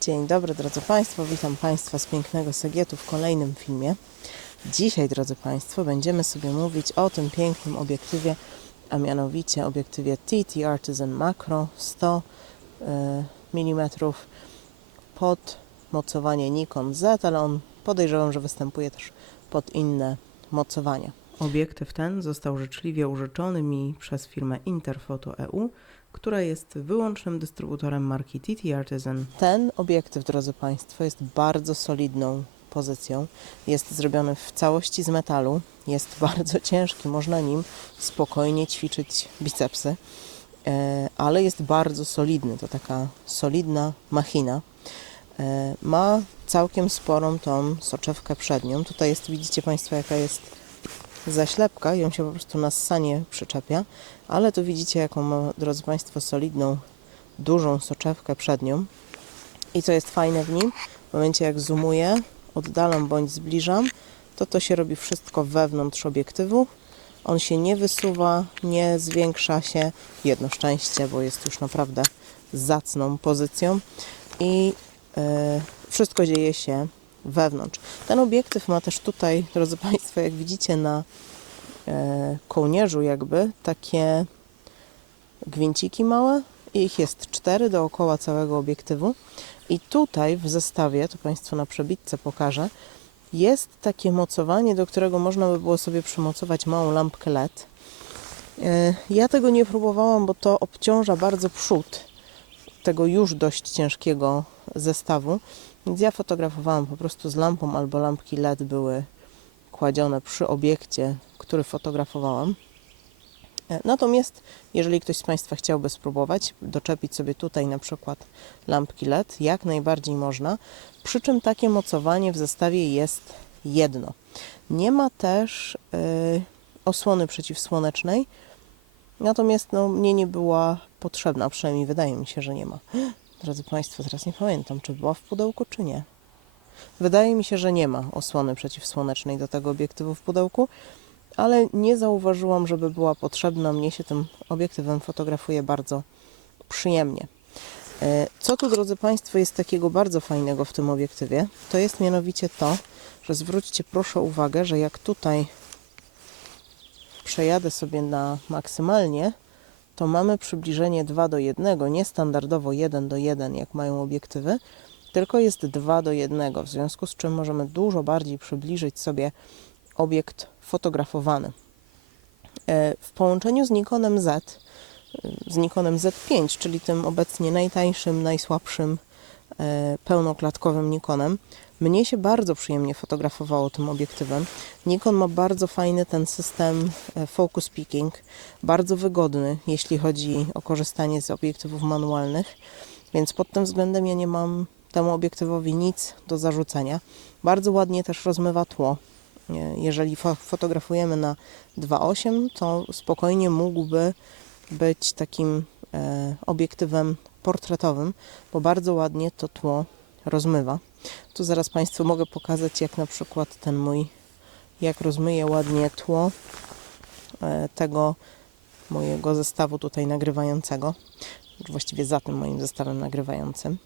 Dzień dobry drodzy Państwo, witam Państwa z pięknego Segietu w kolejnym filmie. Dzisiaj drodzy Państwo będziemy sobie mówić o tym pięknym obiektywie, a mianowicie obiektywie TT Artisan Macro 100 mm pod mocowanie Nikon Z, ale on podejrzewam, że występuje też pod inne mocowania. Obiektyw ten został życzliwie użyczony mi przez firmę Interfoto EU, która jest wyłącznym dystrybutorem marki TT Artisan. Ten obiektyw, drodzy Państwo, jest bardzo solidną pozycją. Jest zrobiony w całości z metalu, jest bardzo ciężki, można nim spokojnie ćwiczyć bicepsy, ale jest bardzo solidny, to taka solidna machina. Ma całkiem sporą tą soczewkę przednią. Tutaj jest, widzicie Państwo, jaka jest zaślepka i on się po prostu na ssanie przyczepia, ale tu widzicie, jaką ma, drodzy Państwo, solidną, dużą soczewkę przednią. I co jest fajne w nim, w momencie jak zoomuję, oddalam bądź zbliżam, to się robi wszystko wewnątrz obiektywu. On się nie wysuwa, nie zwiększa się. Jedno szczęście, bo jest już naprawdę zacną pozycją i wszystko dzieje się wewnątrz. Ten obiektyw ma też tutaj, drodzy Państwo, jak widzicie na kołnierzu jakby, takie gwinciki małe. Ich jest 4 dookoła całego obiektywu. I tutaj w zestawie, to Państwu na przebitce pokażę, jest takie mocowanie, do którego można by było sobie przymocować małą lampkę LED. Ja tego nie próbowałam, bo to obciąża bardzo przód tego już dość ciężkiego zestawu. Więc ja fotografowałam po prostu z lampą, albo lampki LED były kładzione przy obiekcie, który fotografowałam. Natomiast jeżeli ktoś z Państwa chciałby spróbować, doczepić sobie tutaj na przykład lampki LED, jak najbardziej można. Przy czym takie mocowanie w zestawie jest jedno. Nie ma też osłony przeciwsłonecznej, natomiast mnie nie była potrzebna, przynajmniej wydaje mi się, że nie ma. Drodzy Państwo, teraz nie pamiętam, czy była w pudełku, czy nie. Wydaje mi się, że nie ma osłony przeciwsłonecznej do tego obiektywu w pudełku, ale nie zauważyłam, żeby była potrzebna. Mnie się tym obiektywem fotografuje bardzo przyjemnie. Co tu, drodzy Państwo, jest takiego bardzo fajnego w tym obiektywie? To jest mianowicie to, że zwróćcie proszę uwagę, że jak tutaj przejadę sobie na maksymalnie, to mamy przybliżenie 2:1, nie standardowo 1:1, jak mają obiektywy, tylko jest 2:1, w związku z czym możemy dużo bardziej przybliżyć sobie obiekt fotografowany. W połączeniu z Nikonem Z, z Nikonem Z5, czyli tym obecnie najtańszym, najsłabszym, pełnoklatkowym Nikonem, mnie się bardzo przyjemnie fotografowało tym obiektywem. Nikon ma bardzo fajny ten system focus picking, bardzo wygodny, jeśli chodzi o korzystanie z obiektywów manualnych, więc pod tym względem ja nie mam temu obiektywowi nic do zarzucenia. Bardzo ładnie też rozmywa tło. Jeżeli fotografujemy na 2.8, to spokojnie mógłby być takim obiektywem portretowym, bo bardzo ładnie to tło rozmywa. Tu zaraz Państwu mogę pokazać, jak na przykład ten mój, jak rozmyje ładnie tło tego mojego zestawu tutaj nagrywającego, właściwie za tym moim zestawem nagrywającym.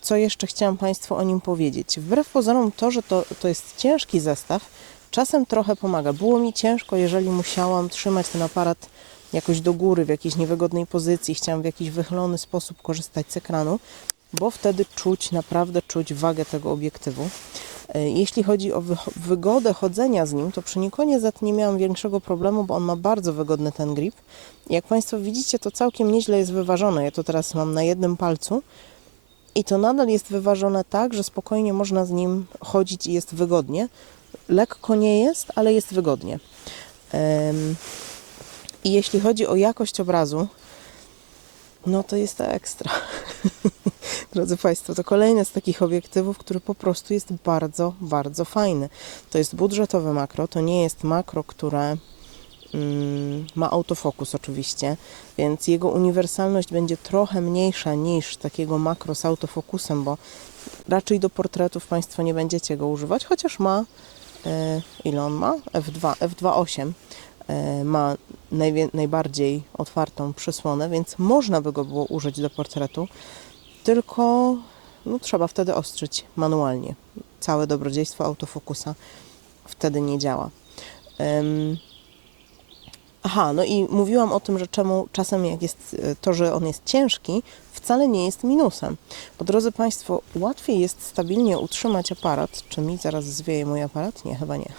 Co jeszcze chciałam Państwu o nim powiedzieć? Wbrew pozorom to, że to jest ciężki zestaw, czasem trochę pomaga. Było mi ciężko, jeżeli musiałam trzymać ten aparat jakoś do góry, w jakiejś niewygodnej pozycji, chciałam w jakiś wychylony sposób korzystać z ekranu, bo wtedy naprawdę czuć wagę tego obiektywu. Jeśli chodzi o wygodę chodzenia z nim, to przy Nikonie Z nie miałam większego problemu, bo on ma bardzo wygodny ten grip. Jak Państwo widzicie, to całkiem nieźle jest wyważone. Ja to teraz mam na jednym palcu i to nadal jest wyważone tak, że spokojnie można z nim chodzić i jest wygodnie. Lekko nie jest, ale jest wygodnie. I jeśli chodzi o jakość obrazu, no to jest to ekstra. Drodzy Państwo, to kolejny z takich obiektywów, który po prostu jest bardzo, bardzo fajny. To jest budżetowe makro, to nie jest makro, które ma autofokus oczywiście, więc jego uniwersalność będzie trochę mniejsza niż takiego makro z autofokusem, bo raczej do portretów Państwo nie będziecie go używać, chociaż ma, ile on ma? F2.8 ma najbardziej otwartą przysłonę, więc można by go było użyć do portretu, tylko no, trzeba wtedy ostrzyć manualnie. Całe dobrodziejstwo autofokusa wtedy nie działa. Aha, no i mówiłam o tym, że czemu czasem jak jest to, że on jest ciężki, wcale nie jest minusem. Bo drodzy Państwo, łatwiej jest stabilnie utrzymać aparat. Czy mi zaraz zwieje mój aparat? Nie, chyba nie.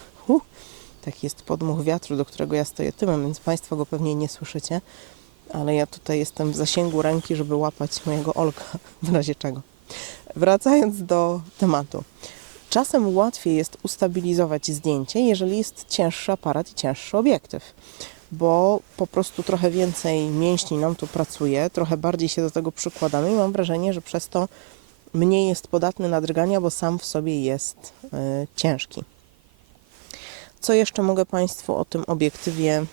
Taki jest podmuch wiatru, do którego ja stoję tyłem, więc Państwo go pewnie nie słyszycie. Ale ja tutaj jestem w zasięgu ręki, żeby łapać mojego Olka, w razie czego. Wracając do tematu. Czasem łatwiej jest ustabilizować zdjęcie, jeżeli jest cięższy aparat i cięższy obiektyw, bo po prostu trochę więcej mięśni nam tu pracuje, trochę bardziej się do tego przykładamy i mam wrażenie, że przez to mniej jest podatny na drgania, bo sam w sobie jest ciężki. Co jeszcze mogę Państwu o tym obiektywie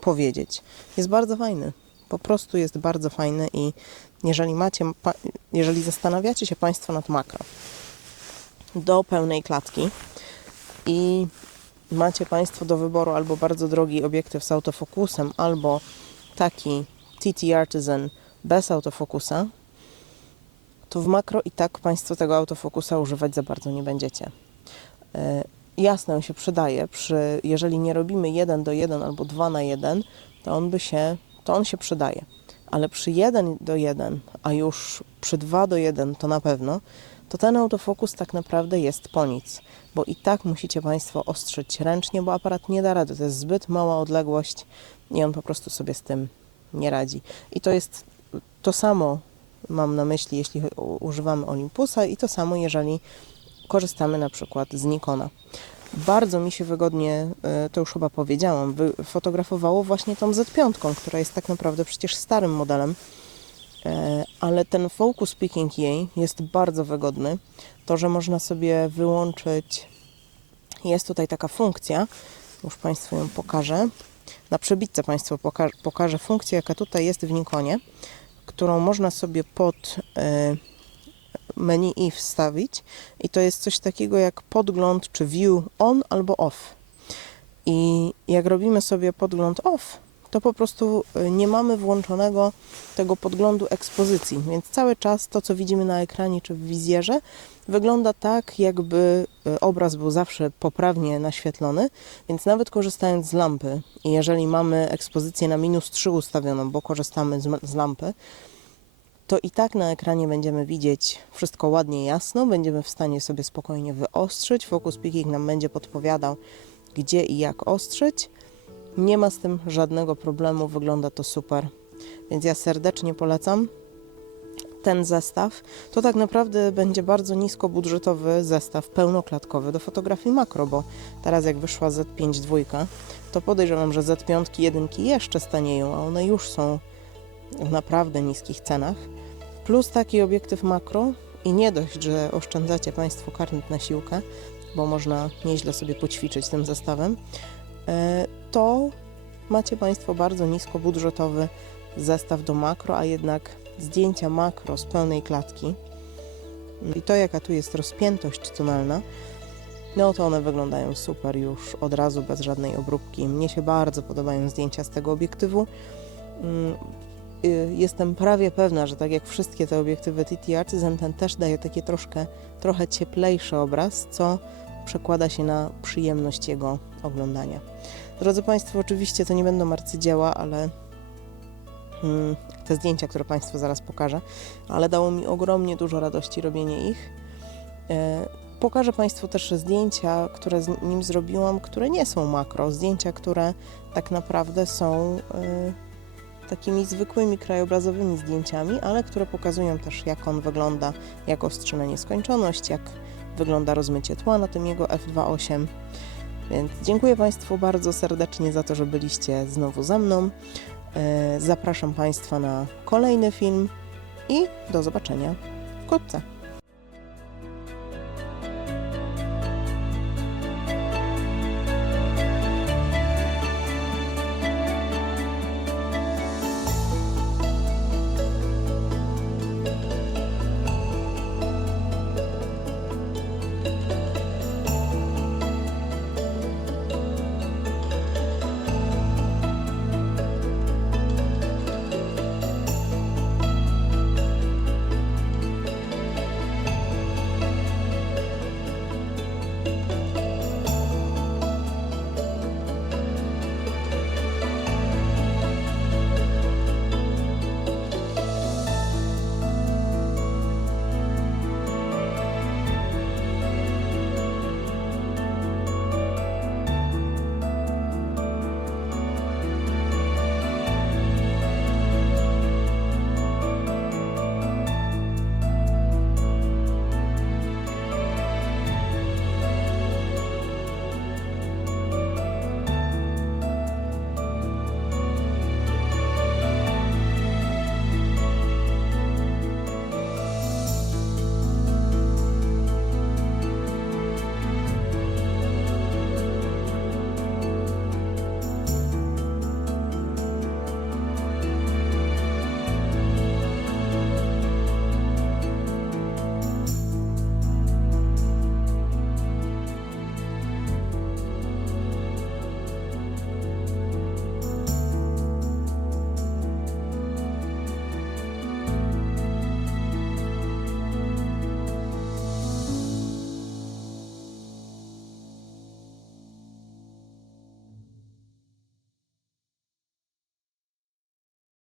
powiedzieć? Jest bardzo fajny, po prostu jest bardzo fajny i jeżeli zastanawiacie się Państwo nad makro do pełnej klatki i macie Państwo do wyboru albo bardzo drogi obiektyw z autofokusem, albo taki TT Artisan bez autofokusa, to w makro i tak Państwo tego autofokusa używać za bardzo nie będziecie. Jasne, on się przydaje, jeżeli nie robimy 1:1 albo 2:1, to on się przydaje. Ale przy 1:1, a już przy 2:1 to na pewno, to ten autofokus tak naprawdę jest po nic, bo i tak musicie Państwo ostrzyć ręcznie, bo aparat nie da rady, to jest zbyt mała odległość i on po prostu sobie z tym nie radzi. I to jest to samo, mam na myśli, jeśli używamy Olympusa i to samo, jeżeli korzystamy na przykład z Nikona. Bardzo mi się wygodnie, to już chyba powiedziałam, fotografowało właśnie tą Z5, która jest tak naprawdę przecież starym modelem, ale ten focus picking jej jest bardzo wygodny. To, że można sobie wyłączyć, jest tutaj taka funkcja, już Państwu ją pokażę, na przebitce Państwu pokażę funkcję, jaka tutaj jest w Nikonie, którą można sobie pod menu i wstawić i to jest coś takiego jak podgląd czy view on albo off. I jak robimy sobie podgląd off, to po prostu nie mamy włączonego tego podglądu ekspozycji, więc cały czas to, co widzimy na ekranie czy w wizjerze, wygląda tak, jakby obraz był zawsze poprawnie naświetlony, więc nawet korzystając z lampy i jeżeli mamy ekspozycję na -3 ustawioną, bo korzystamy z lampy, to i tak na ekranie będziemy widzieć wszystko ładnie, jasno, będziemy w stanie sobie spokojnie wyostrzyć, focus picking nam będzie podpowiadał, gdzie i jak ostrzyć. Nie ma z tym żadnego problemu, wygląda to super, więc ja serdecznie polecam ten zestaw. To tak naprawdę będzie bardzo niskobudżetowy zestaw pełnoklatkowy do fotografii makro, bo teraz jak wyszła Z5 II, to podejrzewam, że Z5 jedynki jeszcze stanieją, a one już są w naprawdę niskich cenach. Plus taki obiektyw makro i nie dość, że oszczędzacie Państwo karnet na siłkę, bo można nieźle sobie poćwiczyć tym zestawem, to macie Państwo bardzo niskobudżetowy zestaw do makro, a jednak zdjęcia makro z pełnej klatki i to, jaka tu jest rozpiętość tonalna, no to one wyglądają super już od razu, bez żadnej obróbki. Mnie się bardzo podobają zdjęcia z tego obiektywu. Jestem prawie pewna, że tak jak wszystkie te obiektywy TT Artisan, ten też daje taki trochę cieplejszy obraz, co przekłada się na przyjemność jego oglądania. Drodzy Państwo, oczywiście to nie będą arcydzieła, ale te zdjęcia, które Państwu zaraz pokażę, ale dało mi ogromnie dużo radości robienie ich. Pokażę Państwu też zdjęcia, które z nim zrobiłam, które nie są makro, zdjęcia, które tak naprawdę są takimi zwykłymi krajobrazowymi zdjęciami, ale które pokazują też, jak on wygląda, jak ostrzy na nieskończoność, jak wygląda rozmycie tła na tym jego f2.8. Więc dziękuję Państwu bardzo serdecznie za to, że byliście znowu ze mną. Zapraszam Państwa na kolejny film i do zobaczenia wkrótce.